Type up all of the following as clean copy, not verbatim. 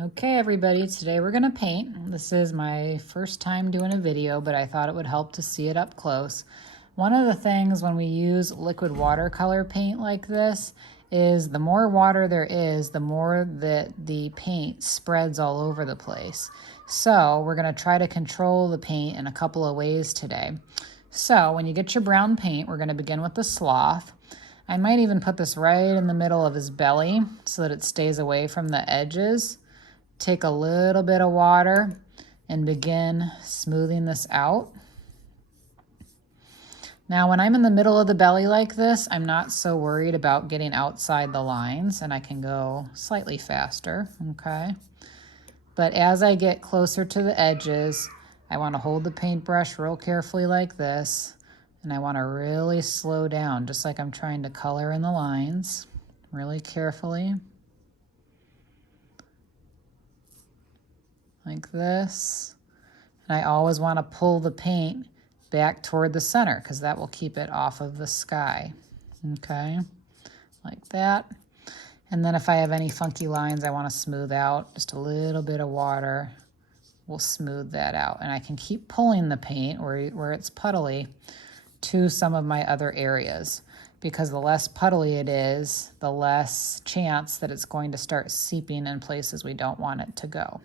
Okay, everybody, today we're gonna paint. This is my first time doing a video, but I thought it would help to see it up close. One of the things when we use liquid watercolor paint like this is the more water there is, the more that the paint spreads all over the place. So we're gonna try to control the paint in a couple of ways today. So when you get your brown paint, we're gonna begin with the Sloth. I might even put this right in the middle of his belly so that it stays away from the edges. Take a little bit of water and begin smoothing this out. Now, when I'm in the middle of the belly like this, I'm not so worried about getting outside the lines, and I can go slightly faster, okay? But as I get closer to the edges, I want to hold the paintbrush real carefully like this, and I want to really slow down, just like I'm trying to color in the lines, really carefully. Like this. And I always want to pull the paint back toward the center because that will keep it off of the sky. Okay, like that. And then if I have any funky lines I want to smooth out, just a little bit of water will smooth that out. And I can keep pulling the paint where it's puddly to some of my other areas, because the less puddly it is, the less chance that it's going to start seeping in places we don't want it to go.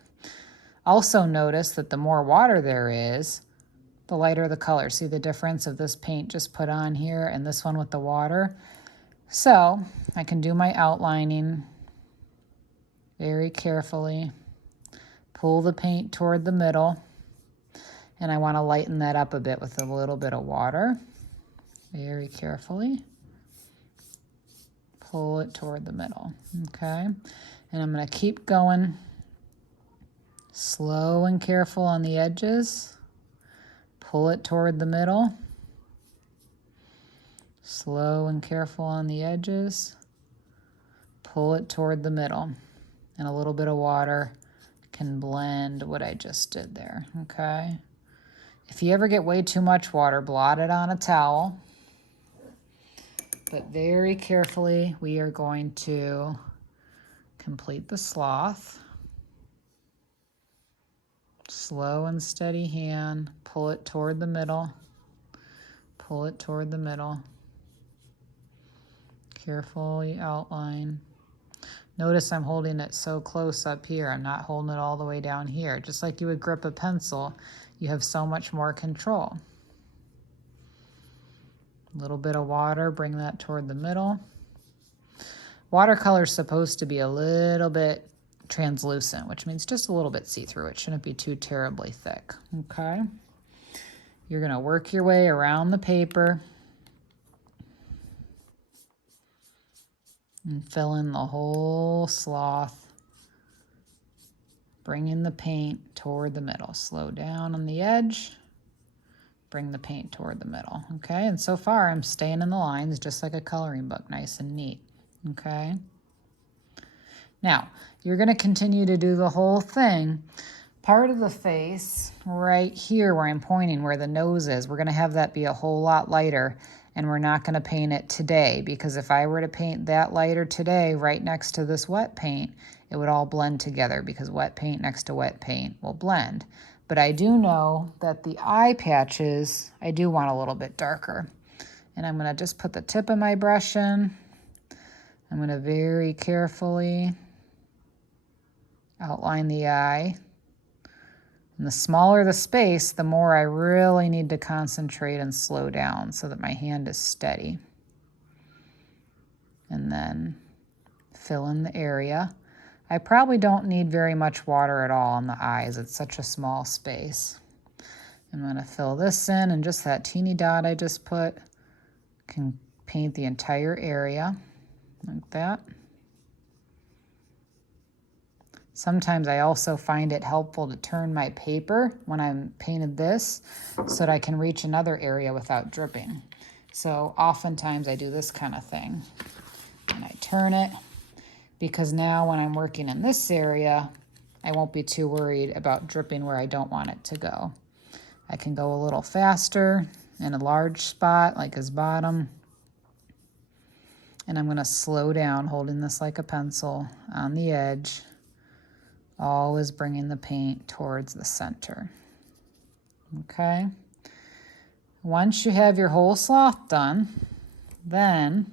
Also notice that the more water there is, the lighter the color. See the difference of this paint just put on here and this one with the water? So I can do my outlining very carefully, pull the paint toward the middle, and I want to lighten that up a bit with a little bit of water. Very carefully. Pull it toward the middle, okay? And I'm going to keep going. Slow and careful on the edges. Pull it toward the middle. Slow and careful on the edges. Pull it toward the middle. And a little bit of water can blend what I just did there, okay? If you ever get way too much water, blot it on a towel. But very carefully, we are going to complete the Sloth. Slow and steady hand, pull it toward the middle, pull it toward the middle. Carefully outline. Notice I'm holding it so close up here. I'm not holding it all the way down here. Just like you would grip a pencil, you have so much more control. A little bit of water, bring that toward the middle. Watercolor is supposed to be a little bit translucent, which means just a little bit see-through. It shouldn't be too terribly thick, okay? You're gonna work your way around the paper and fill in the whole Sloth, bringing the paint toward the middle. Slow down on the edge, bring the paint toward the middle, okay? And so far I'm staying in the lines just like a coloring book, nice and neat, okay? Now, you're going to continue to do the whole thing. Part of the face right here where I'm pointing, where the nose is, we're going to have that be a whole lot lighter, and we're not going to paint it today, because if I were to paint that lighter today right next to this wet paint, it would all blend together, because wet paint next to wet paint will blend. But I do know that the eye patches, I do want a little bit darker. And I'm going to just put the tip of my brush in. I'm going to very carefully outline the eye. And the smaller the space, the more I really need to concentrate and slow down so that my hand is steady. And then fill in the area. I probably don't need very much water at all on the eyes. It's such a small space. I'm going to fill this in, and just that teeny dot I just put can paint the entire area like that. Sometimes I also find it helpful to turn my paper when I'm painted this so that I can reach another area without dripping. So oftentimes I do this kind of thing. And I turn it, because now when I'm working in this area, I won't be too worried about dripping where I don't want it to go. I can go a little faster in a large spot like his bottom. And I'm going to slow down, holding this like a pencil on the edge. Always bringing the paint towards the center. Okay. Once you have your whole sloth done, then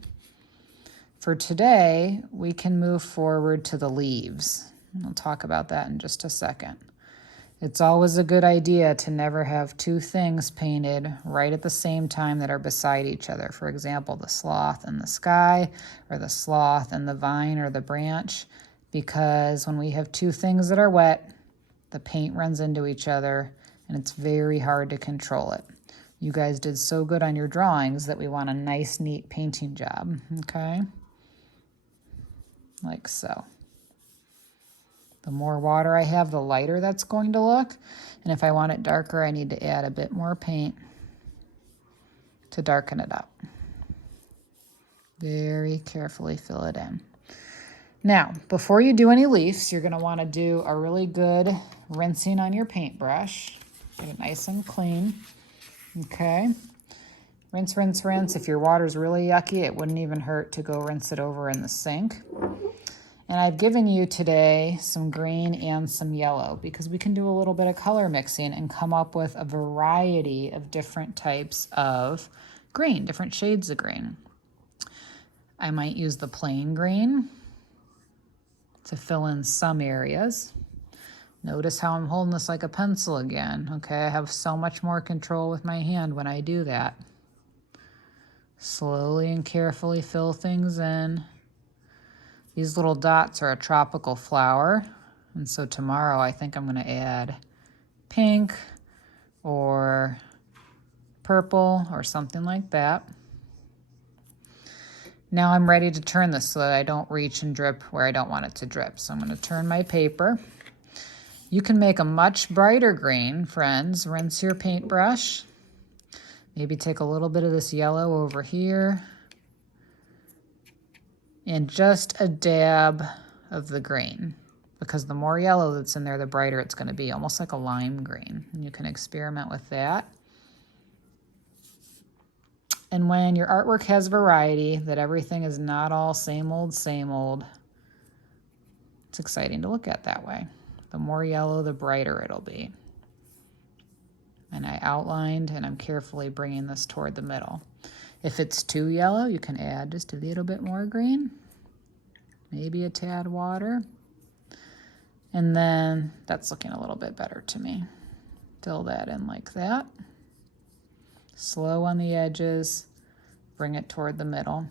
for today, we can move forward to the leaves. I'll talk about that in just a second. It's always a good idea to never have two things painted right at the same time that are beside each other. For example, the sloth and the sky, or the sloth and the vine or the branch, because when we have two things that are wet, the paint runs into each other and it's very hard to control it. You guys did so good on your drawings that we want a nice, neat painting job, okay? Like so. The more water I have, the lighter that's going to look. And if I want it darker, I need to add a bit more paint to darken it up. Very carefully fill it in. Now, before you do any leaves, you're going to want to do a really good rinsing on your paintbrush. Get it nice and clean. Okay. Rinse, rinse, rinse. If your water's really yucky, it wouldn't even hurt to go rinse it over in the sink. And I've given you today some green and some yellow because we can do a little bit of color mixing and come up with a variety of different types of green, different shades of green. I might use the plain green to fill in some areas. Notice how I'm holding this like a pencil again, okay? I have so much more control with my hand when I do that. Slowly and carefully fill things in. These little dots are a tropical flower, and so tomorrow I think I'm going to add pink or purple or something like that. Now I'm ready to turn this so that I don't reach and drip where I don't want it to drip. So I'm going to turn my paper. You can make a much brighter green, friends. Rinse your paintbrush. Maybe take a little bit of this yellow over here. And just a dab of the green, because the more yellow that's in there, the brighter it's going to be, almost like a lime green. And you can experiment with that. And when your artwork has variety, that everything is not all same old, it's exciting to look at that way. The more yellow, the brighter it'll be. And I outlined, and I'm carefully bringing this toward the middle. If it's too yellow, you can add just a little bit more green, maybe a tad water. And then that's looking a little bit better to me. Fill that in like that. Slow on the edges, bring it toward the middle.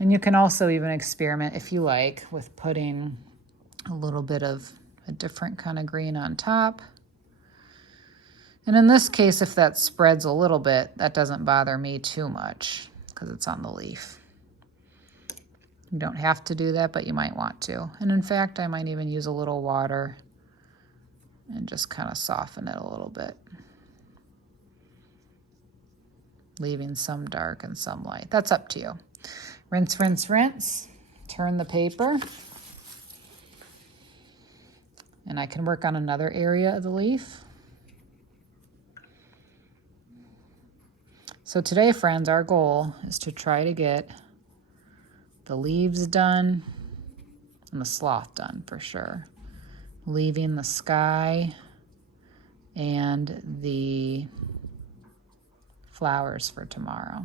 And you can also even experiment, if you like, with putting a little bit of a different kind of green on top. And in this case, if that spreads a little bit, that doesn't bother me too much because it's on the leaf. You don't have to do that, but you might want to. And in fact, I might even use a little water and just kind of soften it a little bit, leaving some dark and some light. That's up to you. Rinse, rinse, rinse. Turn the paper. And I can work on another area of the leaf. So today, friends, our goal is to try to get the leaves done and the sloth done for sure, leaving the sky and the flowers for tomorrow.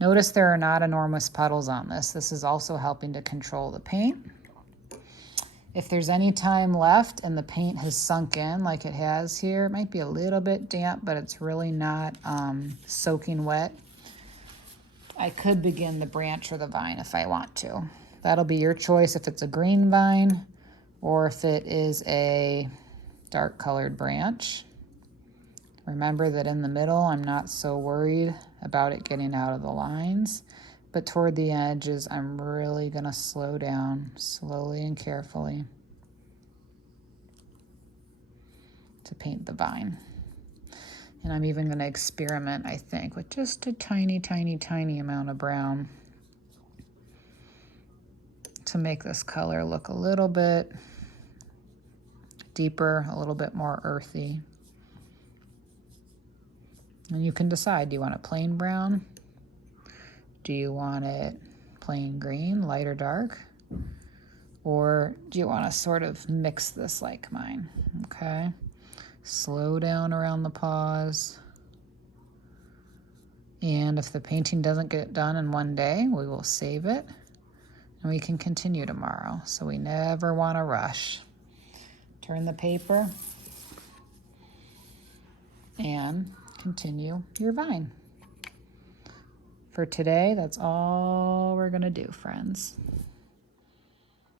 Notice there are not enormous puddles on this. This is also helping to control the paint. If there's any time left and the paint has sunk in like it has here, it might be a little bit damp, but it's really not soaking wet. I could begin the branch or the vine if I want to. That'll be your choice if it's a green vine or if it is a dark colored branch. Remember that in the middle, I'm not so worried about it getting out of the lines, but toward the edges, I'm really gonna slow down slowly and carefully to paint the vine. And I'm even gonna experiment, I think, with just a tiny, tiny, tiny amount of brown to make this color look a little bit deeper, a little bit more earthy. And you can decide, do you want it plain brown? Do you want it plain green, light or dark? Or do you want to sort of mix this like mine? Okay. Slow down around the paws. And if the painting doesn't get done in one day, we will save it and we can continue tomorrow. So we never want to rush. Turn the paper and continue your vine. For today, that's all we're going to do, friends.